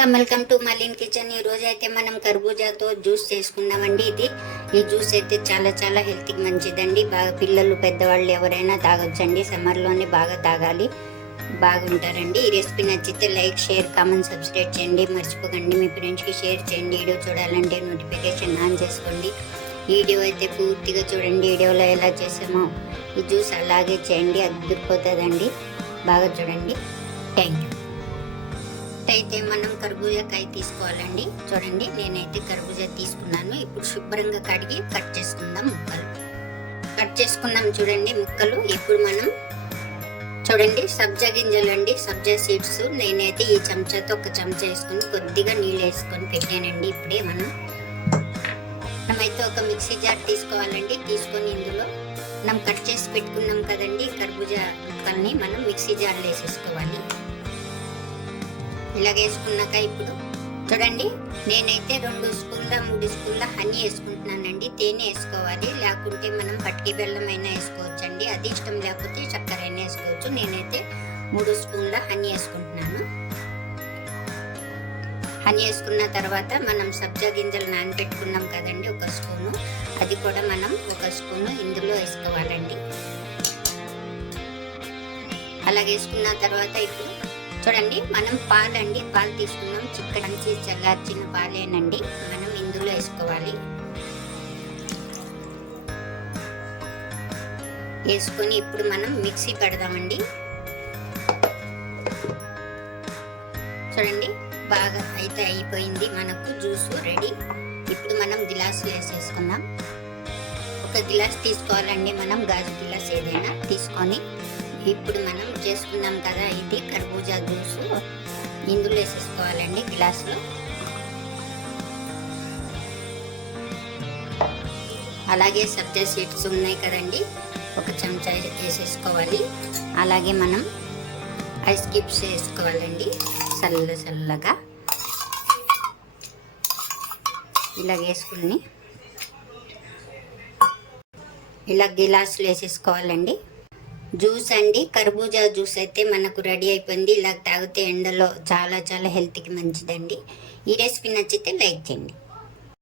Welcome to మలిన్ kitchen. ఈ రోజు అయితే మనం కర్బూజాతో జ్యూస్ చేసుకుందామండి. ఈ జ్యూస్ అయితే చాలా హెల్త్కి మంచిదండి. బాగా పిల్లలు పెద్దవాళ్ళు ఎవరైనా తాగొచ్చండి. సమ్మర్లోనే బాగా తాగాలి, బాగుంటారండి. ఈ రెసిపీ నచ్చితే లైక్, షేర్, కామెంట్, సబ్స్క్రైబ్ చేయండి. మర్చిపోకండి మీ ఫ్రెండ్స్కి షేర్ చేయండి. వీడియో చూడాలంటే నోటిఫికేషన్ ఆన్ చేసుకోండి. వీడియో అయితే పూర్తిగా చూడండి. వీడియోలో ఎలా చేసామో ఈ జ్యూస్ అలాగే చేయండి, అద్భుతపోతుందండి. బాగా చూడండి. Thank you. అయితే మనం కర్బూజాకాయ తీసుకోవాలండి. చూడండి, నేనైతే కర్బూజా తీసుకున్నాను. ఇప్పుడు శుభ్రంగా కడిగి కట్ చేసుకుందాం. చూడండి ముక్కలు. ఇప్పుడు మనం చూడండి సబ్జా గింజలు అండి, సబ్జా సీడ్స్. నేనైతే ఈ చెంచాతో ఒక చెంచా వేసుకొని కొద్దిగా నీళ్ళు వేసుకొని పెట్టానండి. ఇప్పుడే మనమైతే ఒక మిక్సీ జార్ తీసుకోవాలండి. తీసుకొని ఇందులో మనం కట్ చేసి పెట్టుకున్నాం కదండి కర్బూజా ముక్కల్ని మనం మిక్సీ జార్లో వేసేసుకోవాలి. ఇలా వేసుకున్నాక ఇప్పుడు చూడండి, నేనైతే 2 స్పూన్ల 3 స్పూన్ల హనీ వేసుకుంటున్నానండి. తేనె వేసుకోవాలి, లేకుంటే మనం పట్టిక బెల్లం అయినా వేసుకోవచ్చండి. అది ఇష్టం లేకపోతే చక్కెర అయినా వేసుకోవచ్చు. నేనైతే 3 స్పూన్ల హనీ వేసుకుంటున్నాను. హనీ వేసుకున్న తర్వాత మనం సబ్జా గింజలు నానబెట్టుకున్నాం కదండి 1 స్పూను, అది కూడా మనం 1 స్పూను ఇందులో వేసుకోవాలండి. అలాగే వేసుకున్న తర్వాత ఇప్పుడు చూడండి, మనం పాలు తీసుకున్నాం. చిక్కడానికి చల్లార్చిన పాలేనండి మనం ఇందులో వేసుకోవాలి. వేసుకొని ఇప్పుడు మనం మిక్సీ పెడదామండి. చూడండి, బాగా అయితే అయిపోయింది. మనకు జ్యూస్ రెడీ. ఇప్పుడు మనం గిలాసులు వేసేసుకుందాం. 1 గిలాస్ తీసుకోవాలండి మనం, గాజు గిలాస్ ఏదైనా తీసుకొని ఇప్పుడు మనం చేసుకున్నాం కదా ఇది కర్బూజా జ్యూస్, ఇందులో వేసేసుకోవాలండి గ్లాసులో. అలాగే సబ్జా సీడ్స్ ఉన్నాయి కదండి, 1 చెంచా వేసేసుకోవాలి. అలాగే మనం ఐస్ క్యూబ్స్ వేసుకోవాలండి చల్లగా. ఇలా వేసుకుని ఇలా గిలాసులు వేసేసుకోవాలండి. జ్యూస్ అండి, కర్బూజా జ్యూస్ అయితే మనకు రెడీ అయిపోయింది. ఇలా తాగితే ఎండలో చాలా హెల్త్కి మంచిదండి. ఈ రెసిపీ నచ్చితే లైక్ చేయండి.